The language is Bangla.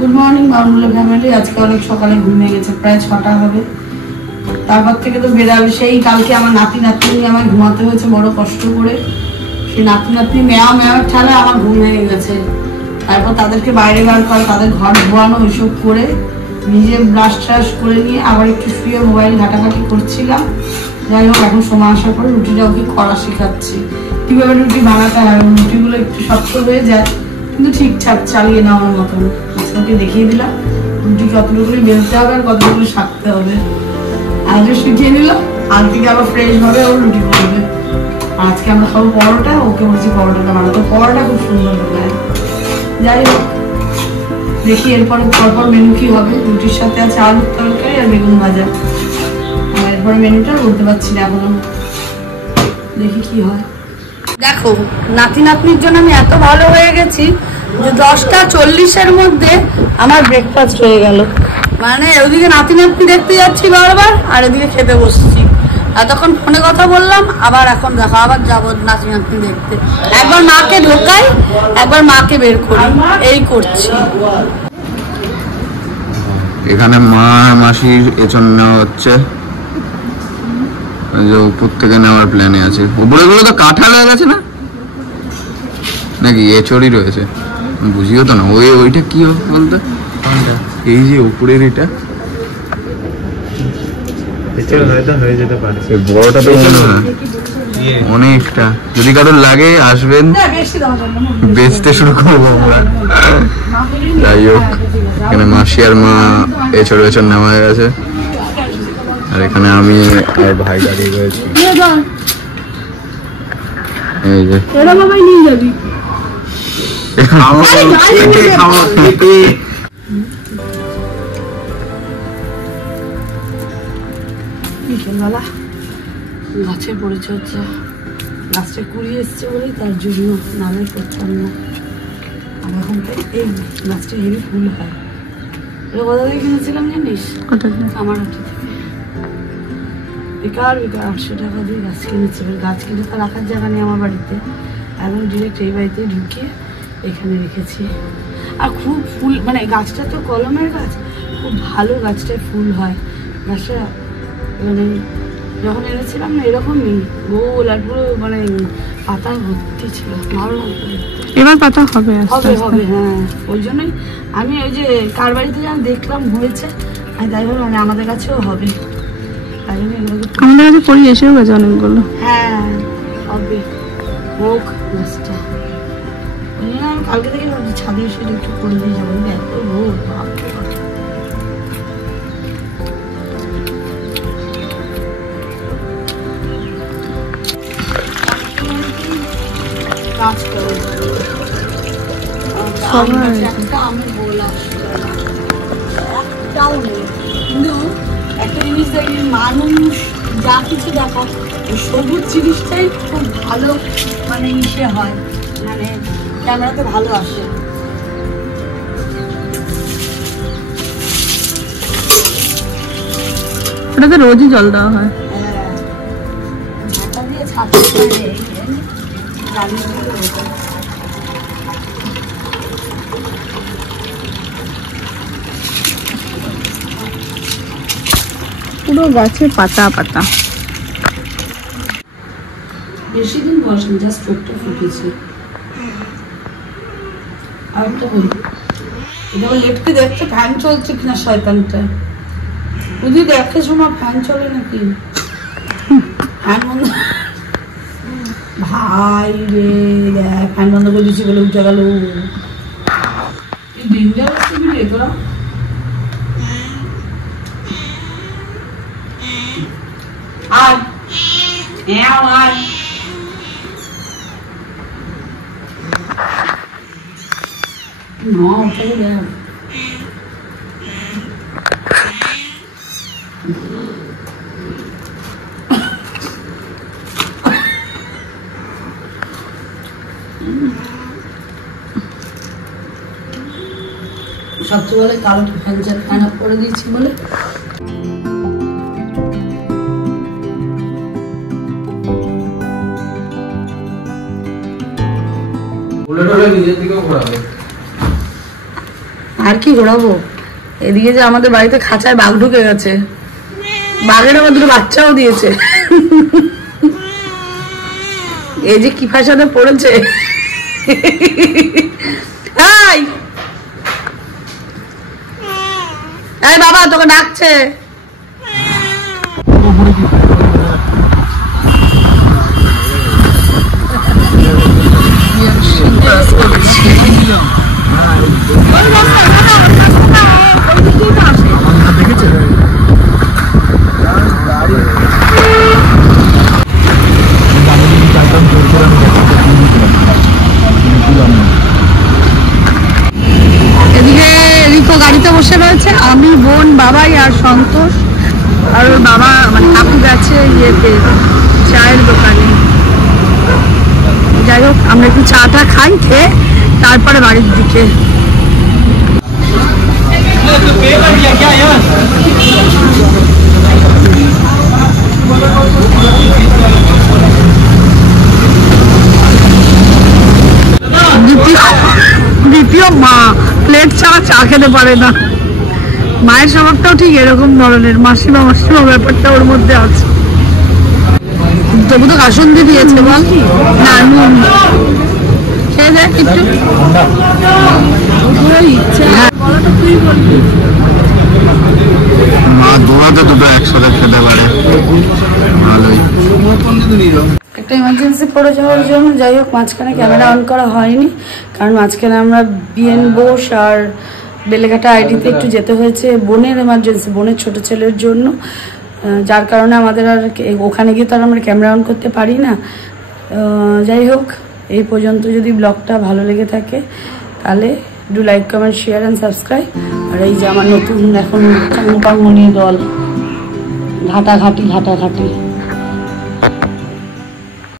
Good morning বাউন্ডুলা family. আজকে অনেক সকালে ঘুমিয়ে গেছে, প্রায় 6টা হবে। তারপর থেকে তো বেরাবে। সেই কালকে আমার নাতি নাতনি নিয়ে আমার ঘুমাতে হয়েছে বড় কষ্ট করে। সেই নাতি নাতনি মেয়া মেয়ার ঠালে আমার ঘুম ভেঙে গেছে। তারপর তাদেরকে বাইরে বার করা, তাদের ঘর ধোয়ানো, ওইসব করে নিজে ব্রাশ ট্রাশ করে নিয়ে আবার একটু শুয়ে মোবাইল ঘাটাঘাটি করছিলাম। যাই হোক, এখন সময় আসার পরে রুটিটা ওকে করা শেখাচ্ছি, কীভাবে রুটি বানাতে হয়। রুটিগুলো একটু শক্ত হয়ে যায়, কিন্তু ঠিকঠাক চালিয়ে নেওয়ার মতন। আজকে দেখিয়ে দিলাম রুটি কতটুকু বেলতে হবে আর কতটুকু শাকতে হবে। আজও শিখিয়ে নিলাম, আজ থেকে আবার ফ্রেশ ভাবে ও রুটি করবে। আজকে আমরা খাবো পরোটা, ওকে বলছি পরোটাটা বানাতো। পরোটা খুব সুন্দর বানায়। যাই হোক, দেখি এরপরে পরপর মেনু কি হবে। রুটির সাথে আছে আলুর তরকারি আর বেগুন ভাজা। এরপরে মেনুটা বলতে পারছি না এখনো, দেখি কি হয়। দেখো, নাতি নাতনির জন্য আমি এত ভালো হয়ে গেছি যে 10:40-এর মধ্যে আমার ব্রেকফাস্ট হয়ে গেল। মানে ওদিকে নাতি নাতনি দেখতে যাচ্ছি বারবার, আর এদিকে খেতে বসছি। এতক্ষণ ফোনে কথা বললাম, আবার এখন দেখো আবার যাবো নাতি নাতনি দেখতে। একবার মাকে ঢোকাই, একবার মাকে বের করি, এই করছি। এখানে মা মাসির এচন নেওয়া হচ্ছে, উপর থেকে নেওয়ার প্ল্যানে আছে। উপরে গুলো তো কাঁঠাল হয়ে গেছে না নাকি এচড়ই রয়েছে, বুঝিও তো না। ওইটা কি বলতে, এই যে উপরের এটা হয়ে যেতে পারে, বড়টা তো মনে হয় অনেকটা। যদি কারোর লাগে আসবেন, বেচতে শুরু করবো আমরা। যাই হোক, এখানে মাসি আর মা এচড় নেওয়া হয়ে গেছে, আর এখানে আমি আর ভাই দাঁড়িয়ে রয়েছি। এই যে বিকেলবেলা গাছের পরিচর্যা, গাছটা কুড়িয়ে এসছে বলেই তার জন্য নামের করতাম না। আর এখন তো এই গাছটা হেভি ফুল হয়। ওটা কোথা থেকে কিনেছিলাম জানিস? আমার হাতে থেকে বেকার 800 টাকা দিয়ে গাছ কিনেছি। গাছ কিনে তো রাখার জায়গা নেই আমার বাড়িতে, এখন ডিরেক্ট এই বাড়িতে ঢুকিয়ে এখানে রেখেছি। আর খুব ফুল, মানে গাছটা তো কলমের গাছ, খুব ভালো গাছটায় ফুল হয়। গাছটা মানে যখন এনেছিলাম না এরকমই গোল, আর পুরো মানে পাতা ভর্তি ছিল, ভালো লাগতো দেখতে। এবার পাতা হবে হবে হবে, হ্যাঁ। ওই জন্যই আমি ওই যে কার বাড়িতে যেন দেখলাম হয়েছে, আর তাই বললাম মানে আমাদের কাছেও হবে। আমাদের কাছে পড়ে এসেও গেছে অনেকগুলো। হ্যাঁ, হবে, হোক গাছটা। ওই জন্য আমি কালকে থেকে ভাবছি ছাদে এসে একটু করে দিয়ে যাবো। এত রোদ, ভাবতে কিন্তু একটা জিনিস দেখি, মানুষ যা কিছু দেখা সবুজ জিনিসটাই খুব ভালো, মানে ইসে হয়, মানে ক্যামেরাতে ভালো আসে। ওটাতে রোজই জল দেওয়া হয়। হ্যাঁ, ঝাঁটা দিয়ে ছাড়তে পুরো গাছে পাতা পাতা। বেশি দিন বসেন, জাস্ট চোখটা ফুটেছে। আর একটা বলি, এটা লেফটে দেখছে ফ্যান চলছে কিনা শয়তানটা। যদি দেখে সময় ফ্যান চলে নাকি, ফ্যান বন্ধ। ভাই রে, দেখ ফ্যান বন্ধ করে দিচ্ছি বলে উঠে গেল। ডেঞ্জার রে তোরা। আর আর না, ওটাই দেখ। সবচেয়ে বলে কালো ফ্যান অফ করে দিয়েছি বলে। আর কি ঘোরাবো? এদিকে যে আমাদের বাড়িতে খাঁচায় বাঘ ঢুকে গেছে, বাঘের আবার দুটো বাচ্চাও দিয়েছে। এই যে কি ফাঁসাতে পড়েছে। এই বাবা তোকে ডাকছে। এদিকে রিকো গাড়িতে বসে রয়েছে, আমি, বোন, বাবাই আর সন্তোষ। আর ওর বাবা মানে কাকু গেছে ইয়েতে চায়ের দোকানে। যাই হোক আমরা একটু চাটা খাই, খেয়ে তারপরে বাড়ির দিকে। দ্বিতীয় মা প্লেট ছাড়া চা খেতে পারে না। মায়ের স্বভাবটাও ঠিক এরকম ধরনের, মাসিমা মাসিমা ব্যাপারটা ওর মধ্যে আছে। তবু তো কাসুন্দি দিয়েছে বল না, নুন খেয়ে দেখ একটু। মা দুয়াতে দুটো একসাথে খেতে পারে, ভালোই। একটা ইমার্জেন্সি পড়ে যাওয়ার জন্য যাই হোক মাঝখানে ক্যামেরা অন করা হয়নি, কারণ মাঝখানে আমরা বিএন বোস আর বেলেঘাটা আইডিতে একটু যেতে হয়েছে বোনের এমার্জেন্সি, বোনের ছোট ছেলের জন্য, যার কারণে আমাদের আর ওখানে গিয়ে তো আর আমরা ক্যামেরা অন করতে পারি না। যাই হোক এই পর্যন্ত যদি ব্লগটা ভালো লেগে থাকে তাহলে do like, comment, share and subscribe. আর এই যে আমার নতুন এখন কাঙ্গপাঙ্গনি দল ঘাটাঘাটি ঘাটাঘাটি।